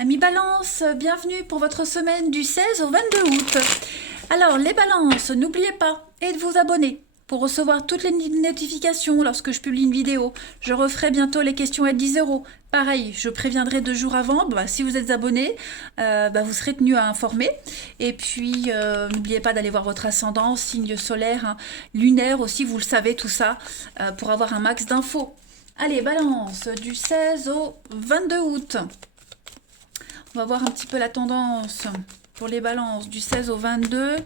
Amis Balance, bienvenue pour votre semaine du 16 au 22 août. Alors, les balances, n'oubliez pas et de vous abonner pour recevoir toutes les notifications lorsque je publie une vidéo. Je referai bientôt les questions à 10 euros. Pareil, je préviendrai 2 jours avant. Si vous êtes abonné, vous serez tenu à informer. Et puis, n'oubliez pas d'aller voir votre ascendant, signe solaire, hein, lunaire aussi, vous le savez, tout ça, pour avoir un max d'infos. Allez, balance, du 16 au 22 août. On va voir un petit peu la tendance pour les balances du 16 au 22.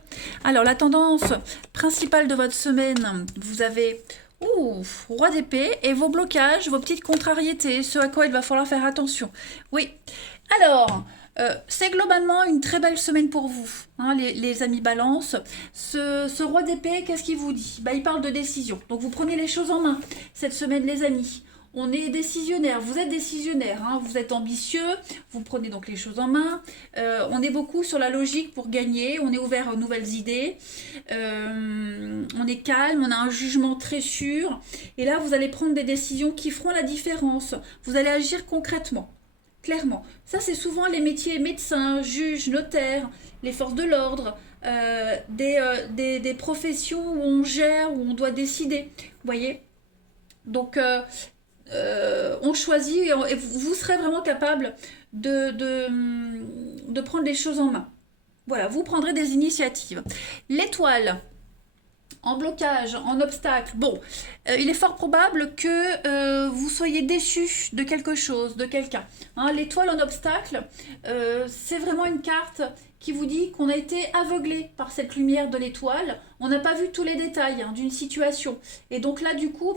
Alors, la tendance principale de votre semaine, vous avez roi d'épée et vos blocages, vos petites contrariétés, ce à quoi il va falloir faire attention. Oui. Alors, c'est globalement une très belle semaine pour vous, hein, les amis balance. Ce roi d'épée, qu'est-ce qu'il vous dit? Il parle de décision. Donc, vous prenez les choses en main cette semaine, les amis. On est décisionnaire, vous êtes décisionnaire, hein, vous êtes ambitieux, vous prenez donc les choses en main. On est beaucoup sur la logique pour gagner, on est ouvert aux nouvelles idées, on est calme, on a un jugement très sûr. Et là, vous allez prendre des décisions qui feront la différence. Vous allez agir concrètement, clairement. Ça, c'est souvent les métiers médecins, juges, notaires, les forces de l'ordre, des professions où on gère, où on doit décider. Vous voyez? Donc, on choisit et vous serez vraiment capable de prendre les choses en main. Voilà, vous prendrez des initiatives. L'étoile, en blocage, en obstacle, bon, il est fort probable que vous soyez déçu de quelque chose, de quelqu'un. Hein, l'étoile en obstacle, c'est vraiment une carte qui vous dit qu'on a été aveuglé par cette lumière de l'étoile. On n'a pas vu tous les détails, hein, d'une situation. Et donc là, du coup,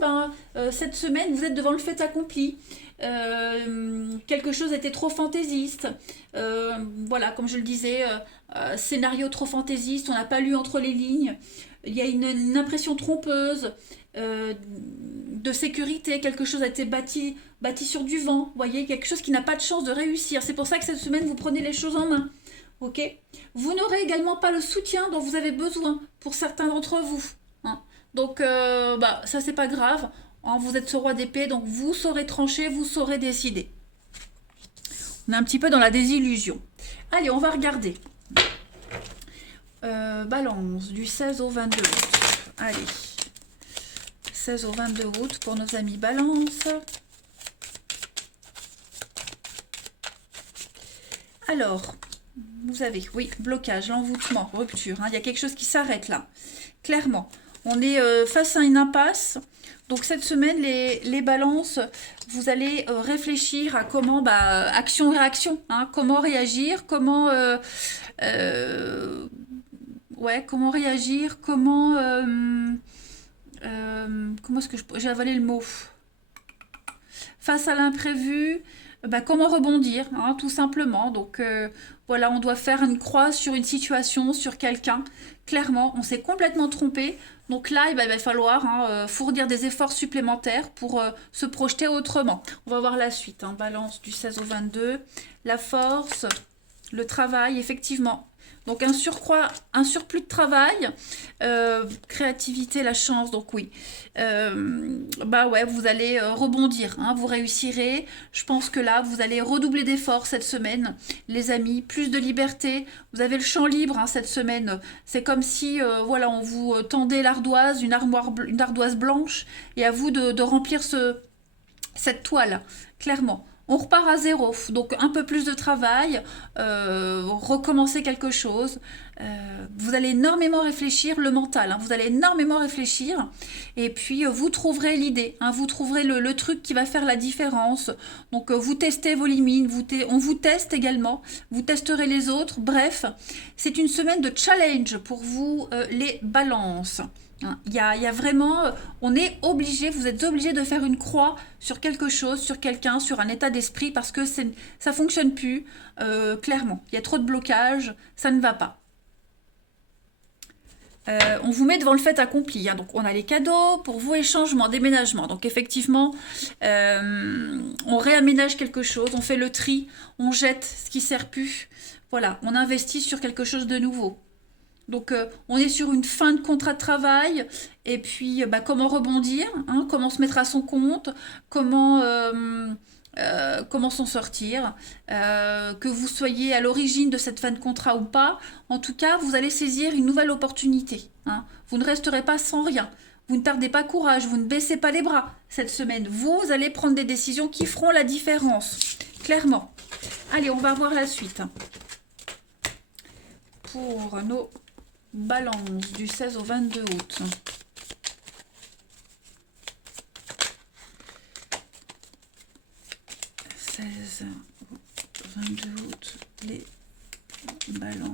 cette semaine, vous êtes devant le fait accompli. Quelque chose était trop fantaisiste. Voilà, comme je le disais, scénario trop fantaisiste, on n'a pas lu entre les lignes. Il y a une impression trompeuse de sécurité, quelque chose a été bâti sur du vent, vous voyez, quelque chose qui n'a pas de chance de réussir. C'est pour ça que cette semaine, vous prenez les choses en main. Ok. Vous n'aurez également pas le soutien dont vous avez besoin pour certains d'entre vous. Hein. Donc, ça, c'est pas grave. Hein, vous êtes ce roi d'épée, donc vous saurez trancher, vous saurez décider. On est un petit peu dans la désillusion. Allez, on va regarder. Balance, du 16 au 22 août. Allez. 16 au 22 août pour nos amis balance. Alors, vous avez, oui, blocage, l'envoûtement, rupture. Hein, il y a quelque chose qui s'arrête là. Clairement. On est face à une impasse. Donc cette semaine, les balances, vous allez réfléchir à comment, action-réaction. Hein, comment réagir, comment comment réagir, comment est-ce que j'ai avalé le mot face à l'imprévu, comment rebondir, hein, tout simplement. Donc voilà, on doit faire une croix sur une situation, sur quelqu'un. Clairement, on s'est complètement trompé. Donc là, il va falloir fournir des efforts supplémentaires pour se projeter autrement. On va voir la suite. Hein, balance du 16 au 22. La force, le travail, effectivement. Donc un surplus de travail, créativité, la chance, donc oui. Vous allez rebondir, hein, vous réussirez. Je pense que là, vous allez redoubler d'efforts cette semaine, les amis. Plus de liberté, vous avez le champ libre, hein, cette semaine. C'est comme si, on vous tendait l'ardoise, une ardoise blanche, et à vous de remplir cette toile, clairement. On repart à zéro, donc un peu plus de travail, recommencer quelque chose. Vous allez énormément réfléchir, le mental, hein, vous allez énormément réfléchir, et puis vous trouverez l'idée, hein, vous trouverez le truc qui va faire la différence. Donc vous testez vos limites, on vous teste également, vous testerez les autres. Bref, c'est une semaine de challenge pour vous, les balances. Il y a vraiment, on est obligé, vous êtes obligé de faire une croix sur quelque chose, sur quelqu'un, sur un état d'esprit, parce que ça fonctionne plus, clairement. Il y a trop de blocages, ça ne va pas. On vous met devant le fait accompli. Hein. Donc on a les cadeaux pour vous et changement, déménagement. Donc effectivement, on réaménage quelque chose, on fait le tri, on jette ce qui ne sert plus. Voilà, on investit sur quelque chose de nouveau. Donc on est sur une fin de contrat de travail et puis comment rebondir, hein, comment se mettre à son compte, comment comment s'en sortir, que vous soyez à l'origine de cette fin de contrat ou pas. En tout cas, vous allez saisir une nouvelle opportunité, hein. Vous ne resterez pas sans rien. Vous ne perdez pas courage, vous ne baissez pas les bras cette semaine. Vous allez prendre des décisions qui feront la différence, clairement. Allez, on va voir la suite. Pour nos balances du 16 au 22 août. 16 au 22 août, les balances.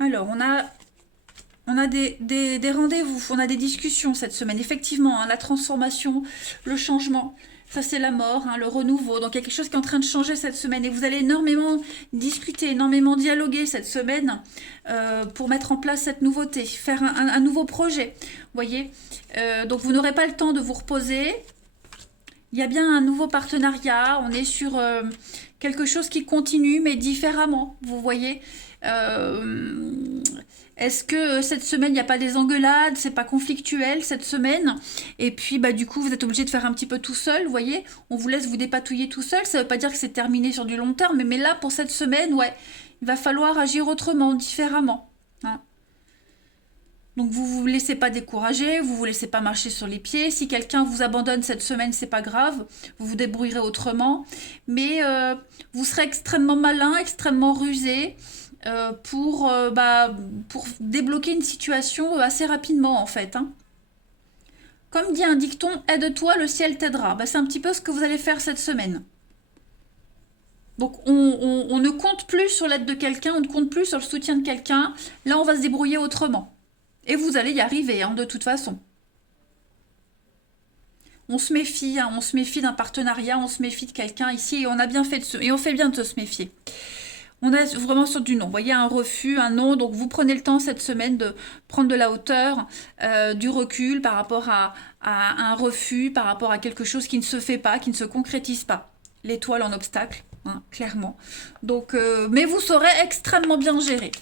Alors, on a des rendez-vous, on a des discussions cette semaine. Effectivement, hein, la transformation, le changement, ça c'est la mort, hein, le renouveau. Donc il y a quelque chose qui est en train de changer cette semaine. Et vous allez énormément discuter, énormément dialoguer cette semaine pour mettre en place cette nouveauté, faire un nouveau projet. Vous voyez, donc vous n'aurez pas le temps de vous reposer. Il y a bien un nouveau partenariat. On est sur quelque chose qui continue, mais différemment. Vous voyez. Est-ce que cette semaine, il n'y a pas des engueulades, c'est pas conflictuel cette semaine? Et puis, bah, du coup, vous êtes obligé de faire un petit peu tout seul, vous voyez? On vous laisse vous dépatouiller tout seul. Ça ne veut pas dire que c'est terminé sur du long terme, mais là, pour cette semaine, ouais, il va falloir agir autrement, différemment, hein. Donc, vous ne vous laissez pas décourager, vous ne vous laissez pas marcher sur les pieds. Si quelqu'un vous abandonne cette semaine, c'est pas grave, vous vous débrouillerez autrement. Mais vous serez extrêmement malin, extrêmement rusé. Pour débloquer une situation assez rapidement en fait, hein. Comme dit un dicton, aide-toi, le ciel t'aidera. Bah, c'est un petit peu ce que vous allez faire cette semaine. Donc on ne compte plus sur l'aide de quelqu'un, on ne compte plus sur le soutien de quelqu'un. Là on va se débrouiller autrement. Et vous allez y arriver, hein, de toute façon. On se méfie, hein, on se méfie d'un partenariat, on se méfie de quelqu'un ici et on a bien fait et on fait bien de se méfier. On est vraiment sur du non. Vous voyez, un refus, un non. Donc, vous prenez le temps cette semaine de prendre de la hauteur, du recul par rapport à un refus, par rapport à quelque chose qui ne se fait pas, qui ne se concrétise pas. L'étoile en obstacle, hein, clairement. Donc, mais vous saurez extrêmement bien gérer.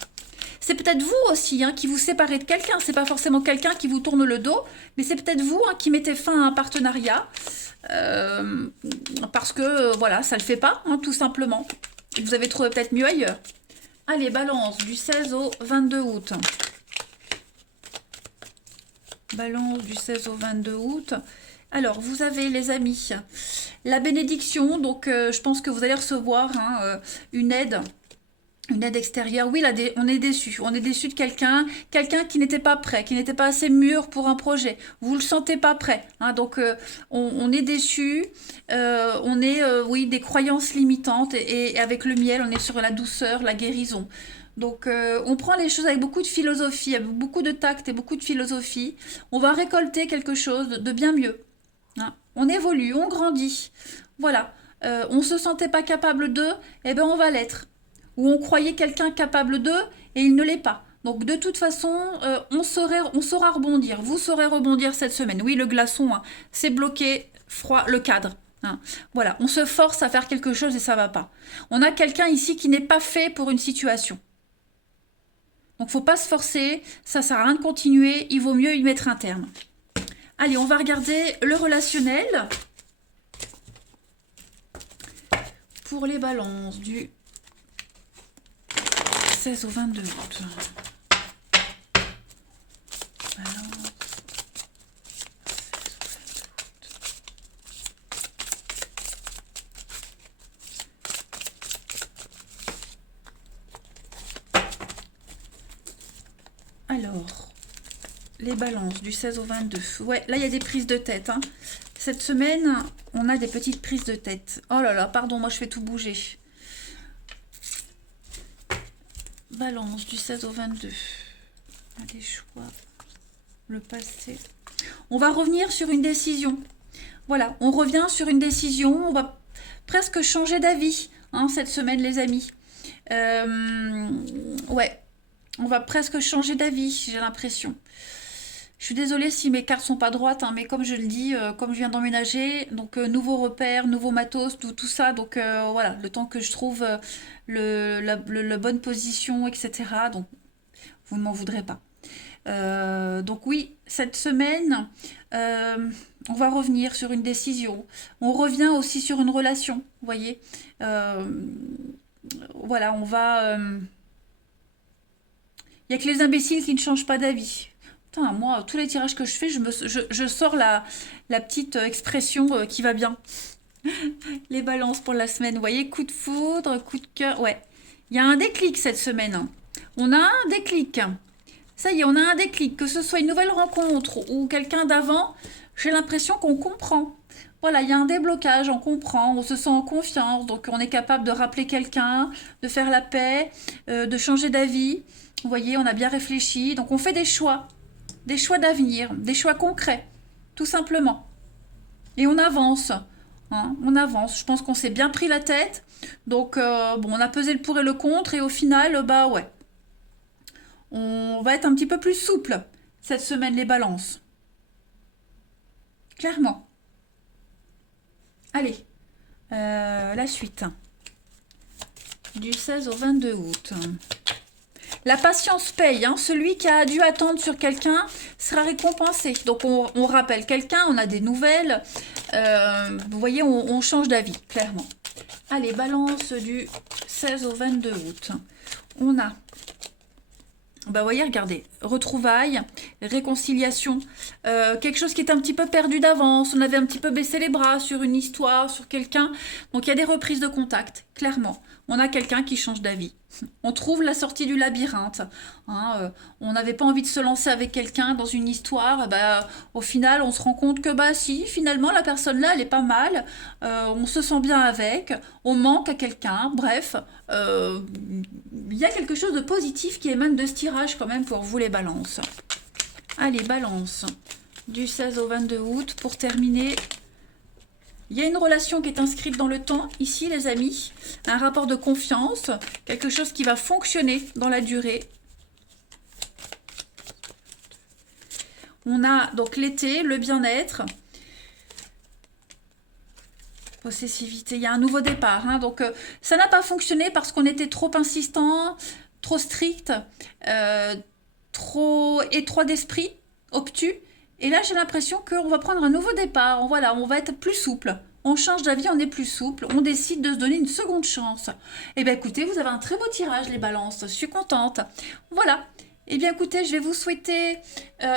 C'est peut-être vous aussi, hein, qui vous séparez de quelqu'un. C'est pas forcément quelqu'un qui vous tourne le dos, mais c'est peut-être vous, hein, qui mettez fin à un partenariat. Parce que, voilà, ça le fait pas, hein, tout simplement. Vous avez trouvé peut-être mieux ailleurs. Allez, balance du 16 au 22 août. Balance du 16 au 22 août. Alors, vous avez, les amis, la bénédiction. Donc, je pense que vous allez recevoir, hein, une aide extérieure. Oui, là, on est déçu. On est déçu de quelqu'un qui n'était pas prêt, qui n'était pas assez mûr pour un projet. Vous le sentez pas prêt, hein, donc on est déçu. On est, oui, des croyances limitantes et avec le miel, on est sur la douceur, la guérison. Donc on prend les choses avec beaucoup de philosophie, avec beaucoup de tact et beaucoup de philosophie. On va récolter quelque chose de bien mieux, hein. On évolue, on grandit. Voilà. On se sentait pas capable d'eux, eh ben on va l'être. Ou on croyait quelqu'un capable d'eux et il ne l'est pas. Donc de toute façon, on saura rebondir. Vous saurez rebondir cette semaine. Oui, le glaçon, hein, c'est bloqué, froid, le cadre, hein. Voilà, on se force à faire quelque chose et ça va pas. On a quelqu'un ici qui n'est pas fait pour une situation. Donc faut pas se forcer, ça sert à rien de continuer, il vaut mieux y mettre un terme. Allez, on va regarder le relationnel. Pour les balances du 16 au 22 août. Balance. Alors, les balances du 16 au 22. Ouais, là, il y a des prises de tête, hein. Cette semaine, on a des petites prises de tête. Oh là là, pardon, moi, je fais tout bouger. Balance du 16 au 22. Les choix. Le passé. On va revenir sur une décision. Voilà, on revient sur une décision. On va presque changer d'avis, hein, cette semaine, les amis. Ouais, on va presque changer d'avis, j'ai l'impression. Je suis désolée si mes cartes sont pas droites, hein, mais comme je le dis, comme je viens d'emménager, donc nouveau repère, nouveau matos, tout ça, donc voilà, le temps que je trouve la bonne position, etc. Donc vous ne m'en voudrez pas. Donc oui, cette semaine, on va revenir sur une décision. On revient aussi sur une relation, vous voyez. Voilà, on va... Il n'y a que les imbéciles qui ne changent pas d'avis. Putain, moi, tous les tirages que je fais, je sors la petite expression qui va bien. Les balances pour la semaine, vous voyez, coup de foudre, coup de cœur, ouais. Il y a un déclic cette semaine. On a un déclic. Ça y est, on a un déclic. Que ce soit une nouvelle rencontre ou quelqu'un d'avant, j'ai l'impression qu'on comprend. Voilà, il y a un déblocage, on comprend, on se sent en confiance, donc on est capable de rappeler quelqu'un, de faire la paix, de changer d'avis. Vous voyez, on a bien réfléchi, donc on fait des choix d'avenir, des choix concrets, tout simplement. Et on avance, hein, on avance. Je pense qu'on s'est bien pris la tête, donc bon, on a pesé le pour et le contre, et au final, bah ouais, on va être un petit peu plus souple cette semaine, les balances. Clairement. Allez, la suite. Du 16 au 22 août. La patience paye, hein. Celui qui a dû attendre sur quelqu'un sera récompensé. Donc on rappelle quelqu'un, on a des nouvelles. Vous voyez, on change d'avis, clairement. Allez, balance du 16 au 22 août. On a... Bah, vous voyez, regardez, retrouvailles, réconciliation, quelque chose qui est un petit peu perdu d'avance, on avait un petit peu baissé les bras sur une histoire, sur quelqu'un, donc il y a des reprises de contact, clairement. On a quelqu'un qui change d'avis. On trouve la sortie du labyrinthe. Hein, on n'avait pas envie de se lancer avec quelqu'un dans une histoire. Bah, au final, on se rend compte que bah si, finalement, la personne là, elle est pas mal. On se sent bien avec. On manque à quelqu'un. Bref, il y a quelque chose de positif qui émane de ce tirage quand même pour vous les balances. Allez, balance. Du 16 au 22 août pour terminer. Il y a une relation qui est inscrite dans le temps, ici les amis, un rapport de confiance, quelque chose qui va fonctionner dans la durée. On a donc l'été, le bien-être, possessivité, il y a un nouveau départ. Hein, donc ça n'a pas fonctionné parce qu'on était trop insistant, trop strict, trop étroit d'esprit, obtus. Et là, j'ai l'impression qu'on va prendre un nouveau départ. Voilà, on va être plus souple. On change d'avis, on est plus souple. On décide de se donner une seconde chance. Eh bien, écoutez, vous avez un très beau tirage, les balances. Je suis contente. Voilà. Eh bien, écoutez, je vais vous souhaiter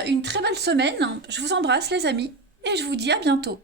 une très belle semaine. Je vous embrasse, les amis. Et je vous dis à bientôt.